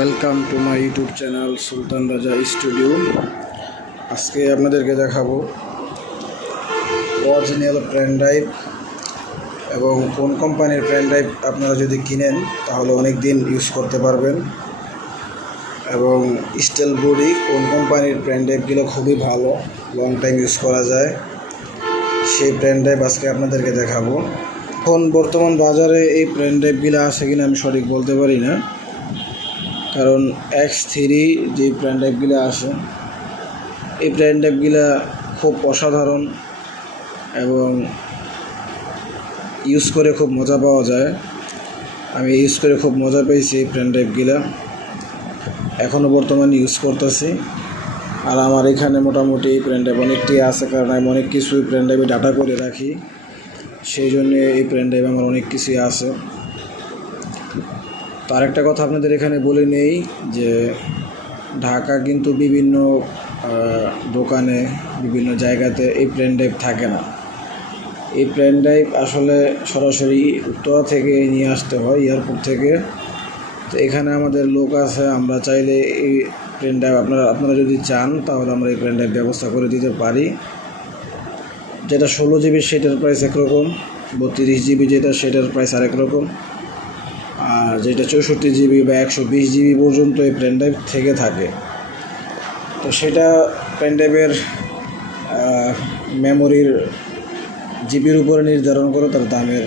Welcome to my YouTube channel Sultan Raja studio. আজকে আপনাদেরকে দেখাবো অরিজিনাল পেন ড্রাইভ এবং কোন কোম্পানির পেন ড্রাইভ আপনারা যদি কিনেন তাহলে অনেক দিন ইউজ করতে পারবেন, এবং স্টিল বডি কোন কোম্পানির পেন ড্রাইভগুলো খুবই ভালো, লং টাইম ইউজ করা যায়, সেই পেন ড্রাইভ আজকে আপনাদেরকে দেখাবো। এখন বর্তমান বাজারে এই পেন ড্রাইভগুলো আছে কিনা আমি সঠিক বলতে পারি না, কারণ X3 যে পেন ড্রাইভগুলো আসে এই পেন ড্রাইভগুলো খুব অসাধারণ এবং ইউজ করে খুব মজা পাওয়া যায়। আমি ইউজ করে খুব মজা পেয়েছি এই পেন ড্রাইভগুলো, এখনও বর্তমানে ইউজ করতেছি। আর আমার এখানে মোটামুটি এই পেন ড্রাইভ অনেকটি আছে, কারণ আমি অনেক কিছুই পেন ড্রাইভে ডাটা করে রাখি, সেই জন্য এই পেন ড্রাইভ আমার অনেক কিছুই আছে। তো আরেকটা কথা আপনাদের এখানে বলে নেই যে ঢাকা কিন্তু বিভিন্ন দোকানে বিভিন্ন জায়গাতে এই পেন ড্রাইভ থাকে না। এই পেন ড্রাইভ আসলে সরাসরি উত্তরা থেকে নিয়ে আসতে হয়, এয়ারপোর্ট থেকে। তো এখানে আমাদের লোক আছে, আমরা চাইলে এই পেন ড্রাইভ আপনারা যদি চান তাহলে আমরা এই পেন ড্রাইভ ব্যবস্থা করে দিতে পারি। যেটা 16 জিবি সেটার প্রাইস একরকম, 32 জিবি যেটা সেটার প্রাইস আরেক রকম, আর যেটা 64 জিবি বা 120 জিবি পর্যন্ত এই পেন ড্রাইভ থেকে থাকে। তো সেটা পেন ড্রাইভের মেমোরির জিবির উপরে নির্ধারণ করে তার দামের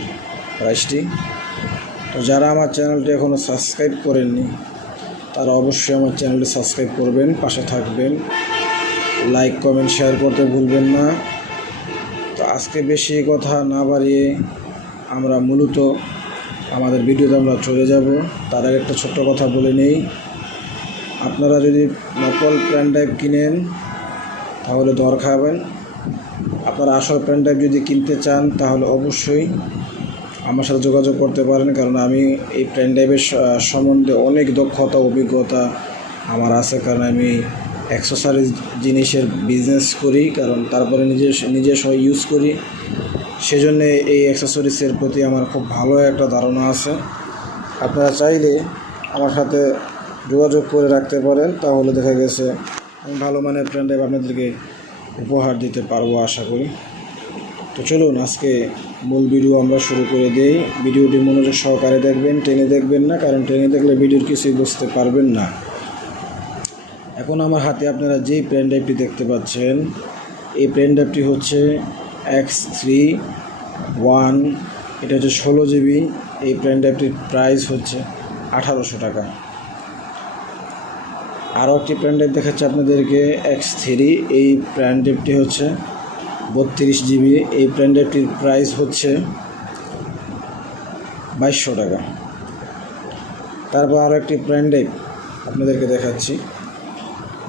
প্রাইসটি। তো যারা আমার চ্যানেলটি এখনও সাবস্ক্রাইব করেননি তারা অবশ্যই আমার চ্যানেলটি সাবস্ক্রাইব করবেন, পাশে থাকবেন, লাইক কমেন্ট শেয়ার করতে ভুলবেন না। তো আজকে বেশি কথা না বাড়িয়ে আমরা মূলত আমাদের ভিডিওতে আমরা চলে যাব। তার আগে একটা ছোট্ট কথা বলে নেই, আপনারা যদি নকল পেন ড্রাইভ কিনেন তাহলে দর খাবেন। আপনারা আসল পেন ড্রাইভ যদি কিনতে চান তাহলে অবশ্যই আমার সাথে যোগাযোগ করতে পারেন, কারণ আমি এই পেন ড্রাইভের সম্বন্ধে অনেক দক্ষতা অভিজ্ঞতা আমার আছে, কারণ আমি অ্যাক্সেসরিজ জিনিসের বিজনেস করি, কারণ তারপরে নিজস্ব ইউজ করি, সেজন্য এই অ্যাক্সেসরিজের প্রতি আমার খুব ভালো একটা ধারণা আছে। আপনারা চাইলে আমার সাথে যোগাযোগ করে রাখতে পারেন, তাহলে দেখা গেছে আমি ভালো মানের পেন ড্রাইভ আপনাদেরকে উপহার দিতে পারবো আশা করি। তো চলুন আজকে মূল ভিডিও আমরা শুরু করে দেই। ভিডিওটি মনোযোগ সহকারে দেখবেন, টেনে দেখবেন না, কারণ টেনে দেখলে ভিডিওর কিছুই বুঝতে পারবেন না। এখন আমার হাতে আপনারা যেই পেন ড্রাইভটি দেখতে পাচ্ছেন এই পেন ড্রাইভটি হচ্ছে X3-1, এটা হচ্ছে 16 জিবি। এই পেন ড্রাইভটির প্রাইস হচ্ছে 1800 টাকা। আরও একটি পেন ড্রাইভ দেখাচ্ছে আপনাদেরকে X3, এই পেন ড্রাইভটি হচ্ছে 32 জিবি। এই পেন ড্রাইভটির প্রাইস হচ্ছে 2200 টাকা। তারপর আরও একটি পেন ড্রাইভ আপনাদেরকে দেখাচ্ছি,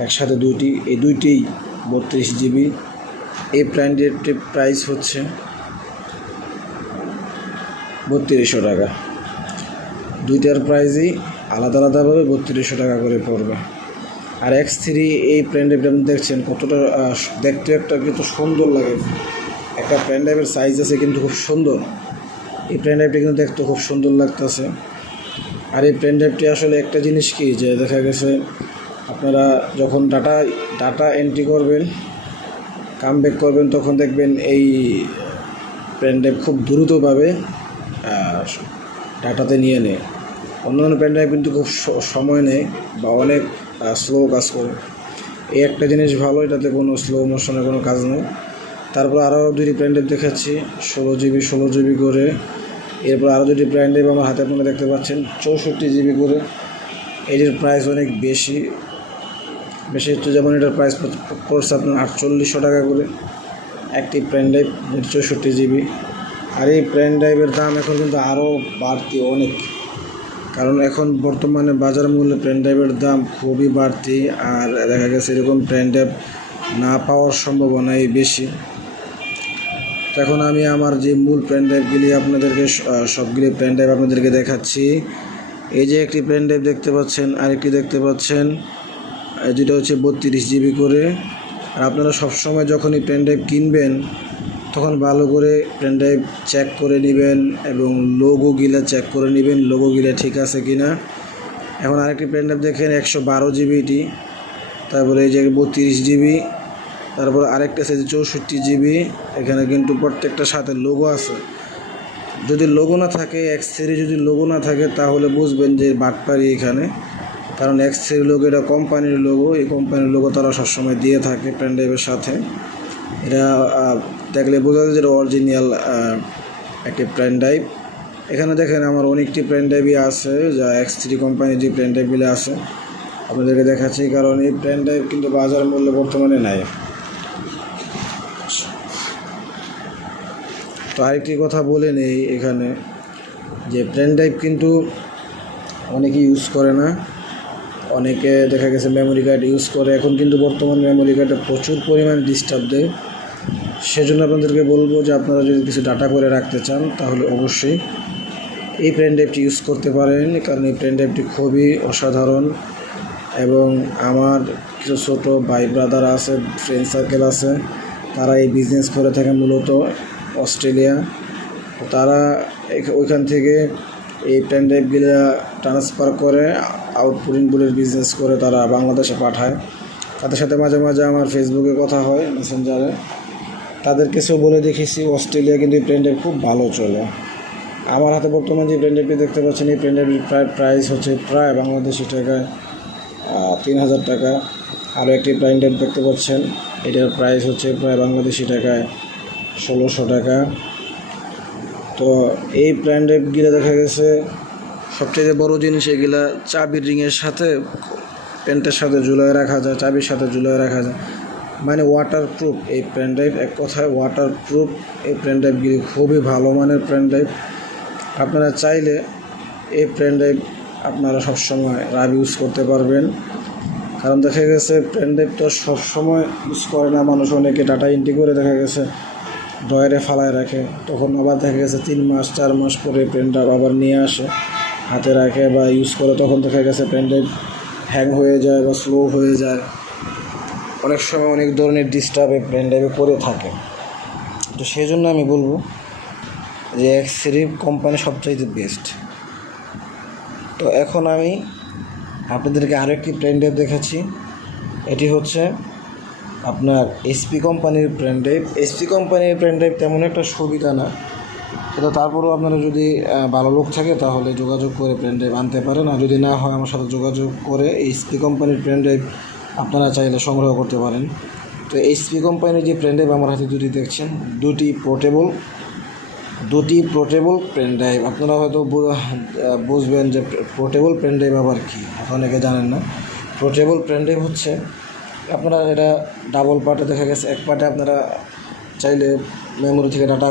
একসাথে দুইটি, এই দুইটিই 32 জিবি। এই পেন ড্রাইভটির প্রাইস হচ্ছে 3200 টাকা। দুইটার প্রাইসই আলাদা আলাদাভাবে 3200 টাকা করে পড়বে। আর X3 এই পেন ড্রাইভটা আপনি দেখছেন কতটা দেখতে একটা কিন্তু সুন্দর লাগে, একটা পেন ড্রাইভের সাইজ আছে কিন্তু খুব সুন্দর। এই পেন ড্রাইভটা কিন্তু দেখতে খুব সুন্দর লাগতেছে। আর এই পেন ড্রাইভটি আসলে একটা জিনিস কি, যে দেখা গেছে আপনারা যখন ডাটা এন্ট্রি করবেন, কামব্যাক করবেন, তখন দেখবেন এই পেন ড্রাইভ খুব দ্রুতভাবে ডাটাতে নিয়ে নেয়। অন্যান্য পেন ড্রাইভ কিন্তু খুব সময় নেয় বা অনেক স্লো কাজ করে। এই একটা জিনিস ভালো, এটাতে কোনো স্লো মোশনের কোনো কাজ নেই। তারপর আরও দুটি পেন ড্রাইভ দেখাচ্ছি 16 জিবি করে। এরপর আরও দুটি পেন ড্রাইভ আমার হাতে আপনারা দেখতে পাচ্ছেন 64 জিবি করে। এটির প্রাইস অনেক বেশি হচ্ছে, যেমন এটার প্রাইস পড়ছে আপনার 4800 টাকা করে একটি পেন ড্রাইভ 64 জিবি। আর এই পেন ড্রাইভের দাম এখন কিন্তু আরও বাড়তি অনেক, কারণ এখন বর্তমানে বাজার মূল্যে পেন ড্রাইভের দাম খুবই বাড়তি। আর দেখা গেছে এরকম পেন ড্রাইভ না পাওয়ার সম্ভাবনাই বেশি। এখন আমি আমার যে মূল পেন ড্রাইভগুলি আপনাদেরকে সবগুলি পেন ড্রাইভ আপনাদেরকে দেখাচ্ছি। এই যে একটি পেন ড্রাইভ দেখতে পাচ্ছেন, আরেকটি দেখতে পাচ্ছেন, যেটা হচ্ছে 32 জিবি করে। আর আপনারা সবসময় যখনই পেন ড্রাইভ কিনবেন তখন ভালো করে পেন ড্রাইভ চেক করে নেবেন এবং লোগোগুলো চেক করে নেবেন, লোগোগুলো ঠিক আছে কিনা। এখন আরেকটি পেন ড্রাইভ দেখেন 112 জিবি, তারপরে এই যে 32 জিবি, তারপর আরেকটা আছে 64 জিবি। এখানে কিন্তু প্রত্যেকটা সাথে লোগো আছে। যদি লোগো না থাকে, X3 যদি লোগো না থাকে তাহলে বুঝবেন যে বাটপারি এখানে, কারণ X3 লোগো এটা কোম্পানির লোগো। এই কোম্পানির লোগো তারা সবসময় দিয়ে থাকে পেন ড্রাইভের সাথে। এটা দেখলে বোঝা যায় যে এটা অরিজিনাল একটি পেন ড্রাইভ। এখানে দেখেন আমার অনেকটি পেন ড্রাইভই আছে, যা X3 কোম্পানির যে পেন ড্রাইভগুলো আছে আপনাদেরকে দেখাচ্ছি, কারণ এই পেন ড্রাইভ কিন্তু বাজার মূল্য বর্তমানে নাই। তো আরেকটি কথা বলে নেই এখানে, যে পেন ড্রাইভ কিন্তু অনেকে ইউজ করে না, অনেকে দেখা গেছে মেমোরি কার্ড ইউজ করে। এখন কিন্তু বর্তমান মেমোরি কার্ডে প্রচুর পরিমাণে ডিস্টার্ব দেয়। সেজন্য আপনাদেরকে বলবো যে আপনারা যদি কিছু ডাটা করে রাখতে চান তাহলে অবশ্যই এই পেন ড্রাইভটি ইউজ করতে পারেন, কারণ এই পেন ড্রাইভটি খুবই অসাধারণ। এবং আমার কিছু ছোটো ভাই ব্রাদার আছে, ফ্রেন্ড সার্কেল আছে, তারা এই বিজনেস করে থাকে মূলত অস্ট্রেলিয়া। তারা ওইখান থেকে এই পেন ড্রাইভগুলো ট্রান্সফার করে আউটপুট ইনপুটের বিজনেস করে তারা বাংলাদেশে পাঠায়। তাদের সাথে মাঝে মাঝে আমার ফেসবুকে কথা হয়, মেসেঞ্জারে। তাদের কাছেও বলে দেখেছি অস্ট্রেলিয়া কিন্তু এই পেন ড্রাইভ খুব ভালো চলে। আমার হাতে বর্তমান যে পেন ড্রাইভটি দেখতে পাচ্ছেন, এই পেন ড্রাইভটির প্রাইস হচ্ছে প্রায় বাংলাদেশি টাকায় 3000 টাকা। আরও একটি পেন ড্রাইভ দেখতে পাচ্ছেন, এটার প্রাইস হচ্ছে প্রায় বাংলাদেশি টাকায় 1600 টাকা। তো এই পেন ড্রাইভগুলো দেখা গেছে সবচেয়ে বড় জিনিস, এগুলা চাবির রিংয়ের সাথে পেন্টের সাথে ঝুলিয়ে রাখা যায়, চাবির সাথে ঝুলিয়ে রাখা যায়, মানে ওয়াটারপ্রুফ এই পেন ড্রাইভ। এক কথায় ওয়াটারপ্রুফ এই পেন ড্রাইভগুলি খুবই ভালো মানের পেন ড্রাইভ। আপনারা চাইলে এই পেন ড্রাইভ আপনারা সবসময় রাব ইউজ করতে পারবেন, কারণ দেখা গেছে পেন ড্রাইভ তো সবসময় ইউজ করে না মানুষ। অনেকে ডাটা এন্ট্রি করে দেখা গেছে ড্রয়ারে ফালায় রাখে, তখন আবার দেখা গেছে 3 মাস 4 মাস পরে পেন ড্রাইভ আবার নিয়ে আসে, হাতে রাখে বা ইউজ করে, তখন দেখা গেছে পেন ড্রাইভ হ্যাং হয়ে যায় বা স্লো হয়ে যায়। অনেক সময় অনেক ধরনের ডিস্টার্ব এই পেন ড্রাইভে করে থাকে। তো সেই জন্য আমি বলবো যে X3 কোম্পানি সবচাইতে বেস্ট। তো এখন আমি আপনাদেরকে আরও একটি পেন ড্রাইভ দেখাচ্ছি। এটি হচ্ছে আপনার HP কোম্পানির পেন ড্রাইভ। HP কোম্পানির পেন ড্রাইভ তেমন একটা সুবিধা না, কিন্তু তারপরেও আপনারা যদি ভালো লোক থাকে তাহলে যোগাযোগ করে পেন ড্রাইভ আনতে পারেন। আর যদি না হয় আমার সাথে যোগাযোগ করে HP কোম্পানির পেন ড্রাইভ আপনারা চাইলে সংগ্রহ করতে পারেন। তো HP কোম্পানির যে পেন ড্রাইভ আমার হাতে দুটি দেখছেন, দুটি পোর্টেবল পেন ড্রাইভ। আপনারা হয়তো বুঝবেন যে পোর্টেবল পেন ড্রাইভ আবার কী, অনেকে জানেন না। পোর্টেবল পেন ড্রাইভ হচ্ছে আপনারা এটা ডাবল পার্টে দেখা গেছে, এক পার্টে আপনারা চাইলে মেমোরি থেকে ডাটা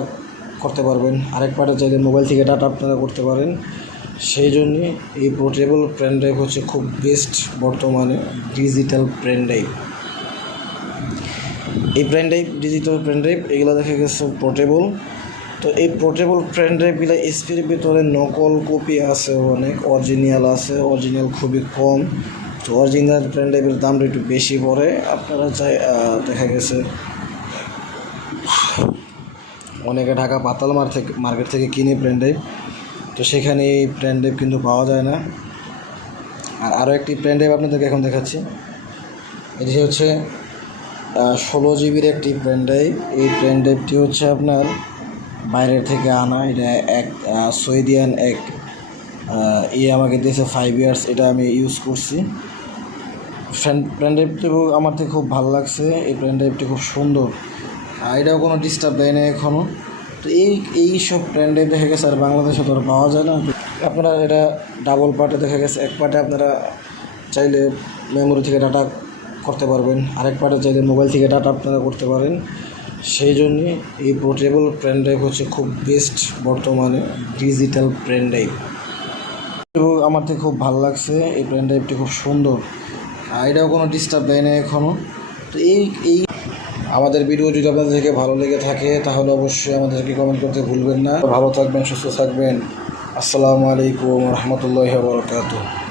করতে পারবেন, আরেক পার্টে চাইলে মোবাইল থেকে ডাটা আপনারা করতে পারেন। সেই জন্যে এই পোর্টেবল পেন ড্রাইভ হচ্ছে খুব বেস্ট বর্তমানে ডিজিটাল পেন ড্রাইভ। এই pen drive digital pen drive এগুলো দেখা গেছে পোর্টেবল। তো এই পোর্টেবল পেন ড্রাইভগুলো এসপির ভিতরে নকল কপি আছে, অনেক অরিজিনাল আছে, অরিজিনাল খুবই কম। তো অরিজিনাল পেন ড্রাইভের দামটা একটু বেশি পড়ে। আপনারা চাই দেখা গেছে অনেকে ঢাকা পাতাল মার্কেট থেকে কিনে পেন ড্রাইভ, তো সেখানে এই পেন ড্রাইভ কিন্তু পাওয়া যায় না। আর আরও একটি পেন ড্রাইভ আপনাদেরকে এখন দেখাচ্ছি। এটি হচ্ছে 16 জিবির একটি পেন ড্রাইভ। এই পেন ড্রাইভটি হচ্ছে আপনার বাইরের থেকে আনা। এটা সুইডিয়ান আমাকে দিয়েছে 5 ইয়ার্স, এটা আমি ইউজ করছি। পেন ড্রাইভটি আমার থেকে খুব ভালো লাগছে। এই পেন ড্রাইভটি খুব সুন্দর, আর এটাও কোনো ডিস্টার্ব দেয় না এখনও। তো এই সব পেন ড্রাইভ দেখা গেছে আর বাংলাদেশে তো পাওয়া যায় না। আপনারা এটা ডাবল পার্টে দেখা গেছে, এক পার্টে আপনারা চাইলে মেমোরি থেকে ডাটা করতে পারবেন, আরেক পার্টে চাইলে মোবাইল থেকে ডাটা আপনারা করতে পারেন। সেই জন্যে এই পোর্টেবল পেন ড্রাইভ হচ্ছে খুব বেস্ট বর্তমানে ডিজিটাল পেন ড্রাইভ। আমার থেকে খুব ভালো লাগছে। এই পেন ড্রাইভটি খুব সুন্দর, আর এটাও কোনো ডিস্টার্ব দেয় না এখনও। তো এই আমাদের ভিডিও যদি আপনাদের থেকে ভালো লেগে থাকে তাহলে অবশ্যই আমাদেরকে কমেন্ট করতে ভুলবেন না। ভালো থাকবেন, সুস্থ থাকবেন। আসসালামু আলাইকুম ওয়া রাহমাতুল্লাহি ওয়া বারাকাতুহু।